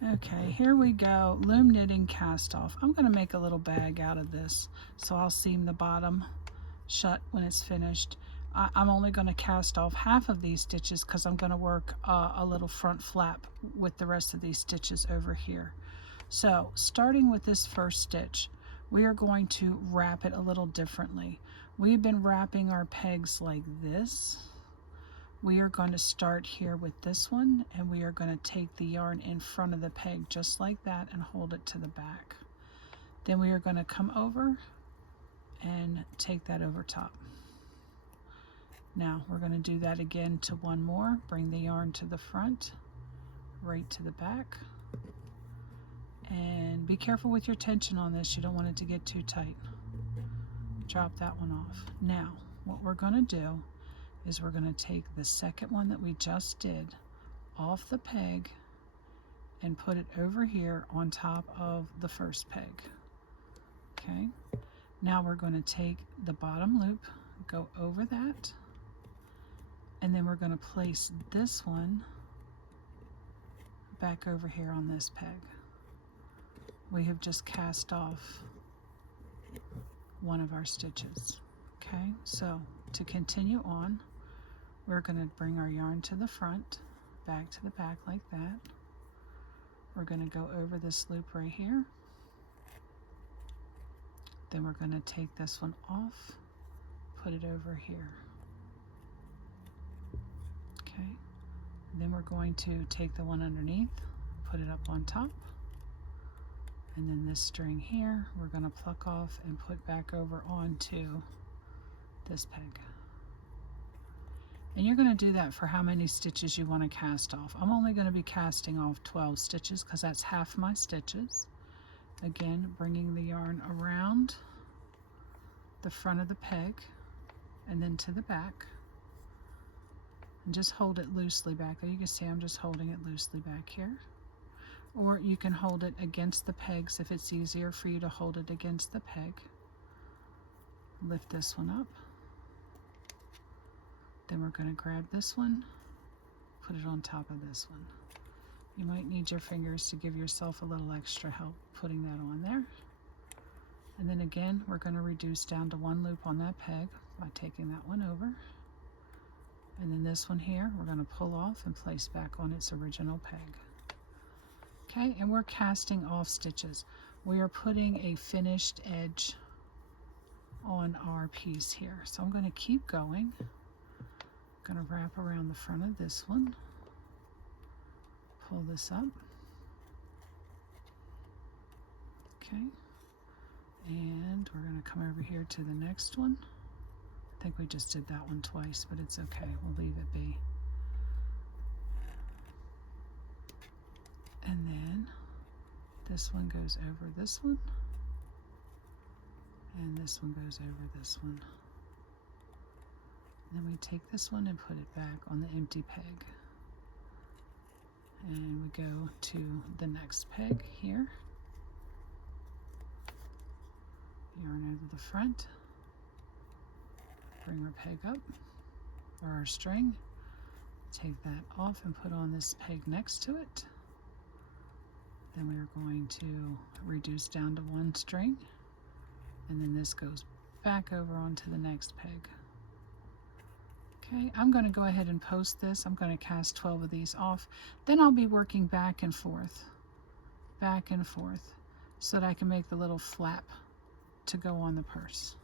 Okay, here we go. Loom knitting cast off. I'm going to make a little bag out of this, so I'll seam the bottom shut when it's finished. I'm only going to cast off half of these stitches because I'm going to work a little front flap with the rest of these stitches over here. So starting with this first stitch, we are going to wrap it a little differently. We've been wrapping our pegs like this. We are going to start here with this one, and we are going to take the yarn in front of the peg just like that and hold it to the back. Then we are going to come over and take that over top. Now we're going to do that again to one more. Bring the yarn to the front, right to the back, and be careful with your tension on this. You don't want it to get too tight. Drop that one off. Now what we're going to do is we're going to take the second one that we just did off the peg and put it over here on top of the first peg. Okay, now we're going to take the bottom loop, go over that, and then we're going to place this one back over here on this peg. We have just cast off one of our stitches. Okay, so to continue on, we're going to bring our yarn to the front, back to the back like that. We're going to go over this loop right here. Then we're going to take this one off, put it over here. Okay, and then we're going to take the one underneath, put it up on top, and then this string here we're going to pluck off and put back over onto this peg. And you're going to do that for how many stitches you want to cast off. I'm only going to be casting off 12 stitches because that's half my stitches. Again, bringing the yarn around the front of the peg and then to the back. And just hold it loosely back there. You can see I'm just holding it loosely back here. Or you can hold it against the pegs if it's easier for you to hold it against the peg. Lift this one up. Then we're going to grab this one, put it on top of this one. You might need your fingers to give yourself a little extra help putting that on there. And then again, we're going to reduce down to one loop on that peg by taking that one over. And then this one here, we're going to pull off and place back on its original peg. Okay, and we're casting off stitches. We are putting a finished edge on our piece here. So I'm going to keep going. Going to wrap around the front of this one, pull this up, okay, and we're going to come over here to the next one. I think we just did that one twice, but it's okay, we'll leave it be. And then this one goes over this one, and this one goes over this one. Then we take this one and put it back on the empty peg. And we go to the next peg here. Yarn over the front. Bring our peg up, or our string. Take that off and put on this peg next to it. Then we are going to reduce down to one string. And then this goes back over onto the next peg. Okay, I'm going to go ahead and post this. I'm going to cast 12 of these off. Then I'll be working back and forth, so that I can make the little flap to go on the purse.